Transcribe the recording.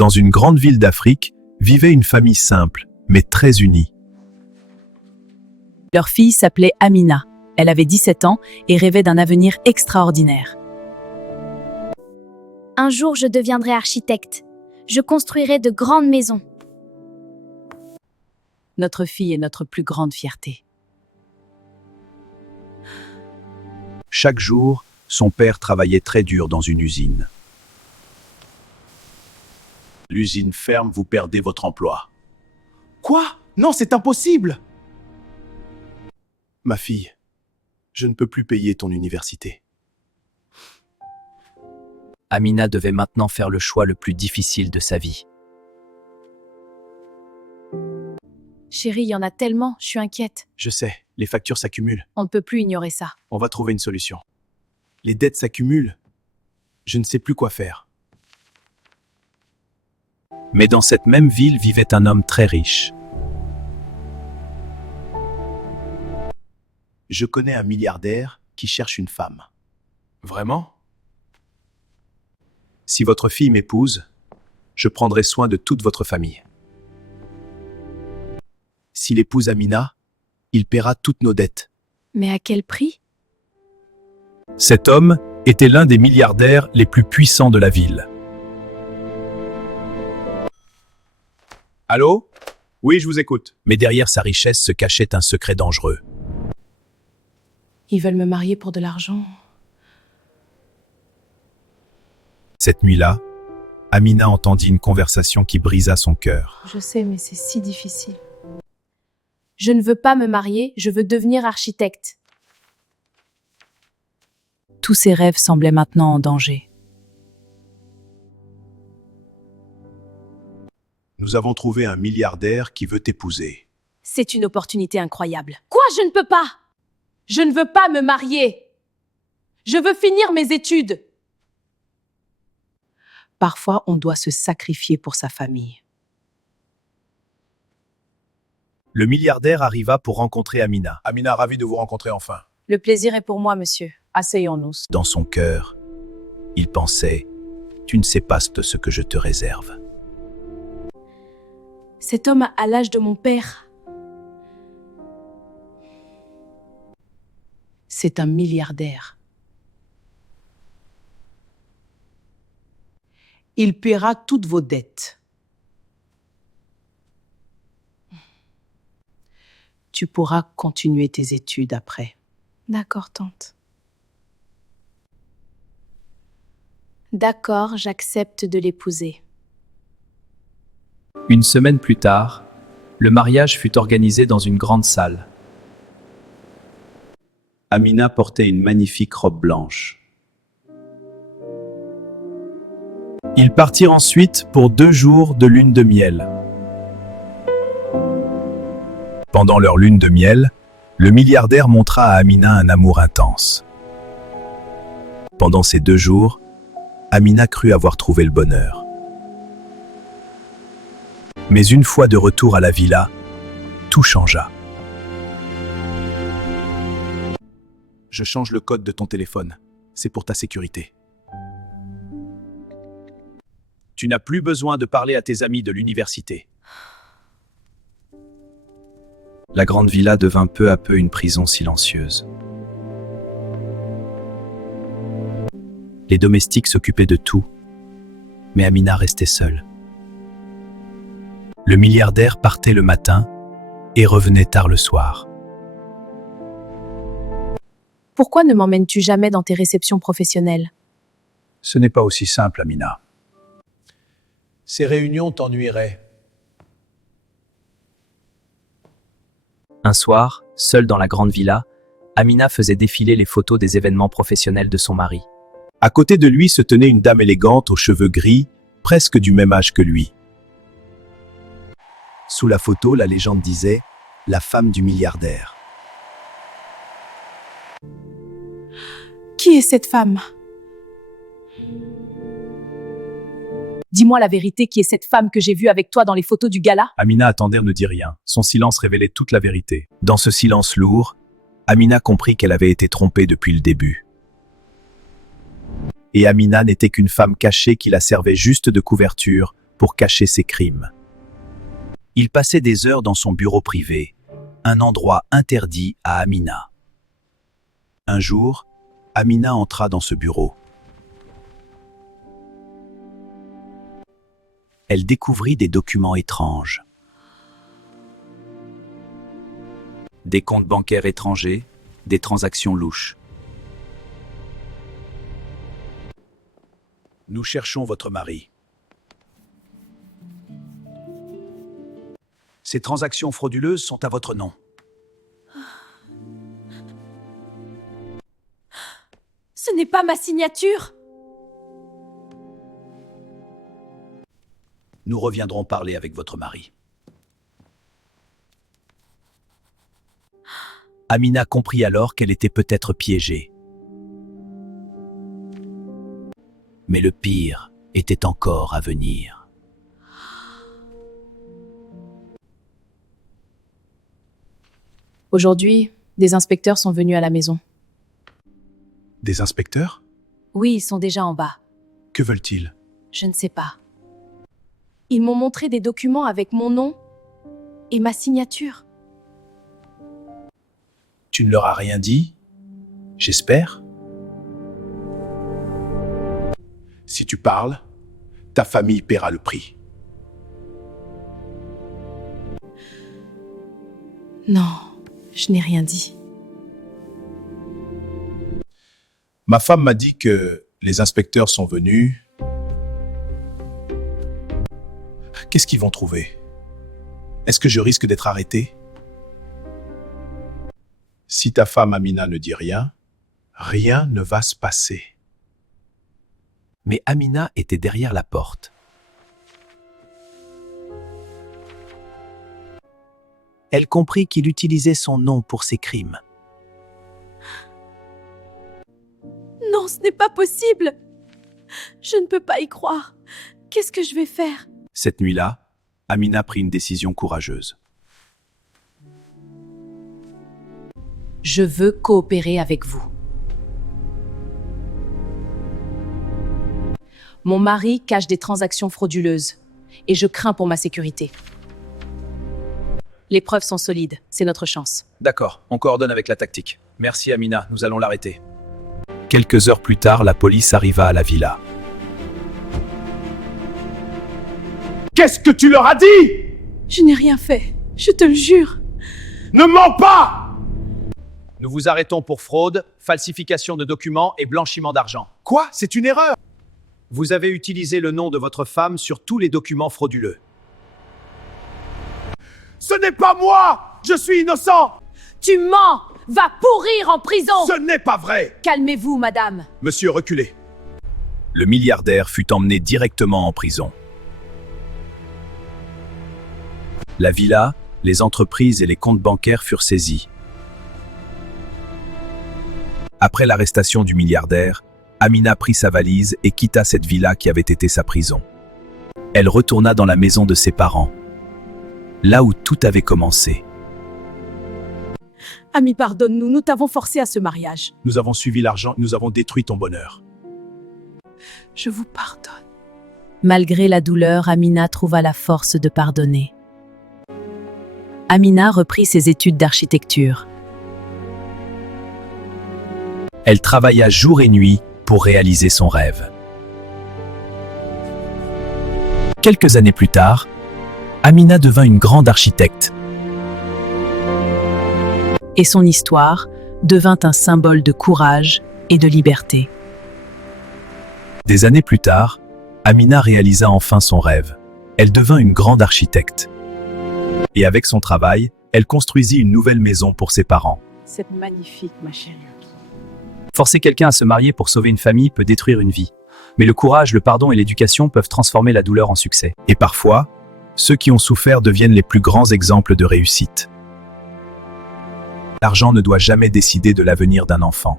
Dans une grande ville d'Afrique, vivait une famille simple, mais très unie. Leur fille s'appelait Amina. Elle avait 17 ans et rêvait d'un avenir extraordinaire. Un jour, je deviendrai architecte. Je construirai de grandes maisons. Notre fille est notre plus grande fierté. Chaque jour, son père travaillait très dur dans une usine. L'usine ferme, vous perdez votre emploi. Quoi? Non, c'est impossible! Ma fille, je ne peux plus payer ton université. Amina devait maintenant faire le choix le plus difficile de sa vie. Chérie, il y en a tellement, je suis inquiète. Je sais, les factures s'accumulent. On ne peut plus ignorer ça. On va trouver une solution. Les dettes s'accumulent. Je ne sais plus quoi faire. Mais dans cette même ville vivait un homme très riche. Je connais un milliardaire qui cherche une femme. Vraiment? Si votre fille m'épouse, je prendrai soin de toute votre famille. S'il épouse Amina, il paiera toutes nos dettes. Mais à quel prix? Cet homme était l'un des milliardaires les plus puissants de la ville. Allô? Oui, je vous écoute. Mais derrière sa richesse se cachait un secret dangereux. Ils veulent me marier pour de l'argent. Cette nuit-là, Amina entendit une conversation qui brisa son cœur. Je sais, mais c'est si difficile. Je ne veux pas me marier, je veux devenir architecte. Tous ses rêves semblaient maintenant en danger. Nous avons trouvé un milliardaire qui veut t'épouser. C'est une opportunité incroyable. Quoi, je ne peux pas? Je ne veux pas me marier. Je veux finir mes études. Parfois, on doit se sacrifier pour sa famille. Le milliardaire arriva pour rencontrer Amina. Amina, ravi de vous rencontrer enfin. Le plaisir est pour moi, monsieur. Asseyons-nous. Dans son cœur, il pensait « Tu ne sais pas ce que je te réserve. » Cet homme a l'âge de mon père. C'est un milliardaire. Il paiera toutes vos dettes. Tu pourras continuer tes études après. D'accord, tante. D'accord, j'accepte de l'épouser. Une semaine plus tard, le mariage fut organisé dans une grande salle. Amina portait une magnifique robe blanche. Ils partirent ensuite pour 2 jours de lune de miel. Pendant leur lune de miel, le milliardaire montra à Amina un amour intense. Pendant ces 2 jours, Amina crut avoir trouvé le bonheur. Mais une fois de retour à la villa, tout changea. Je change le code de ton téléphone. C'est pour ta sécurité. Tu n'as plus besoin de parler à tes amis de l'université. La grande villa devint peu à peu une prison silencieuse. Les domestiques s'occupaient de tout, mais Amina restait seule. Le milliardaire partait le matin et revenait tard le soir. Pourquoi ne m'emmènes-tu jamais dans tes réceptions professionnelles? Ce n'est pas aussi simple, Amina. Ces réunions t'ennuieraient. Un soir, seule dans la grande villa, Amina faisait défiler les photos des événements professionnels de son mari. À côté de lui se tenait une dame élégante aux cheveux gris, presque du même âge que lui. Sous la photo, la légende disait « La femme du milliardaire ». Qui est cette femme? Dis-moi la vérité, qui est cette femme que j'ai vue avec toi dans les photos du gala? Amina attendait, ne dit rien. Son silence révélait toute la vérité. Dans ce silence lourd, Amina comprit qu'elle avait été trompée depuis le début. Et Amina n'était qu'une femme cachée qui la servait juste de couverture pour cacher ses crimes. Il passait des heures dans son bureau privé, un endroit interdit à Amina. Un jour, Amina entra dans ce bureau. Elle découvrit des documents étranges. Des comptes bancaires étrangers, des transactions louches. Nous cherchons votre mari. Ces transactions frauduleuses sont à votre nom. Ce n'est pas ma signature. Nous reviendrons parler avec votre mari. Amina comprit alors qu'elle était peut-être piégée. Mais le pire était encore à venir. Aujourd'hui, des inspecteurs sont venus à la maison. Des inspecteurs? Oui, ils sont déjà en bas. Que veulent-ils? Je ne sais pas. Ils m'ont montré des documents avec mon nom et ma signature. Tu ne leur as rien dit? J'espère. Si tu parles, ta famille paiera le prix. Non, je n'ai rien dit. Ma femme m'a dit que les inspecteurs sont venus. Qu'est-ce qu'ils vont trouver? Est-ce que je risque d'être arrêté? Si ta femme Amina ne dit rien, rien ne va se passer. Mais Amina était derrière la porte. Elle comprit qu'il utilisait son nom pour ses crimes. Non, ce n'est pas possible. Je ne peux pas y croire. Qu'est-ce que je vais faire? Cette nuit-là, Amina prit une décision courageuse. Je veux coopérer avec vous. Mon mari cache des transactions frauduleuses et je crains pour ma sécurité. Les preuves sont solides, c'est notre chance. D'accord, on coordonne avec la tactique. Merci Amina, nous allons l'arrêter. Quelques heures plus tard, la police arriva à la villa. Qu'est-ce que tu leur as dit? Je n'ai rien fait, je te le jure. Ne mens pas! Nous vous arrêtons pour fraude, falsification de documents et blanchiment d'argent. Quoi? C'est une erreur! Vous avez utilisé le nom de votre femme sur tous les documents frauduleux. Ce n'est pas moi! Je suis innocent! Tu mens! Va pourrir en prison! Ce n'est pas vrai! Calmez-vous, madame. Monsieur, reculez. Le milliardaire fut emmené directement en prison. La villa, les entreprises et les comptes bancaires furent saisis. Après l'arrestation du milliardaire, Amina prit sa valise et quitta cette villa qui avait été sa prison. Elle retourna dans la maison de ses parents, là où tout avait commencé. Ami, pardonne-nous, nous t'avons forcé à ce mariage. Nous avons suivi l'argent, nous avons détruit ton bonheur. Je vous pardonne. Malgré la douleur, Amina trouva la force de pardonner. Amina reprit ses études d'architecture. Elle travailla jour et nuit pour réaliser son rêve. Quelques années plus tard, Amina devint une grande architecte. Et son histoire devint un symbole de courage et de liberté. Des années plus tard, Amina réalisa enfin son rêve. Elle devint une grande architecte. Et avec son travail, elle construisit une nouvelle maison pour ses parents. C'est magnifique, ma chérie. Forcer quelqu'un à se marier pour sauver une famille peut détruire une vie. Mais le courage, le pardon et l'éducation peuvent transformer la douleur en succès. Et parfois, ceux qui ont souffert deviennent les plus grands exemples de réussite. L'argent ne doit jamais décider de l'avenir d'un enfant.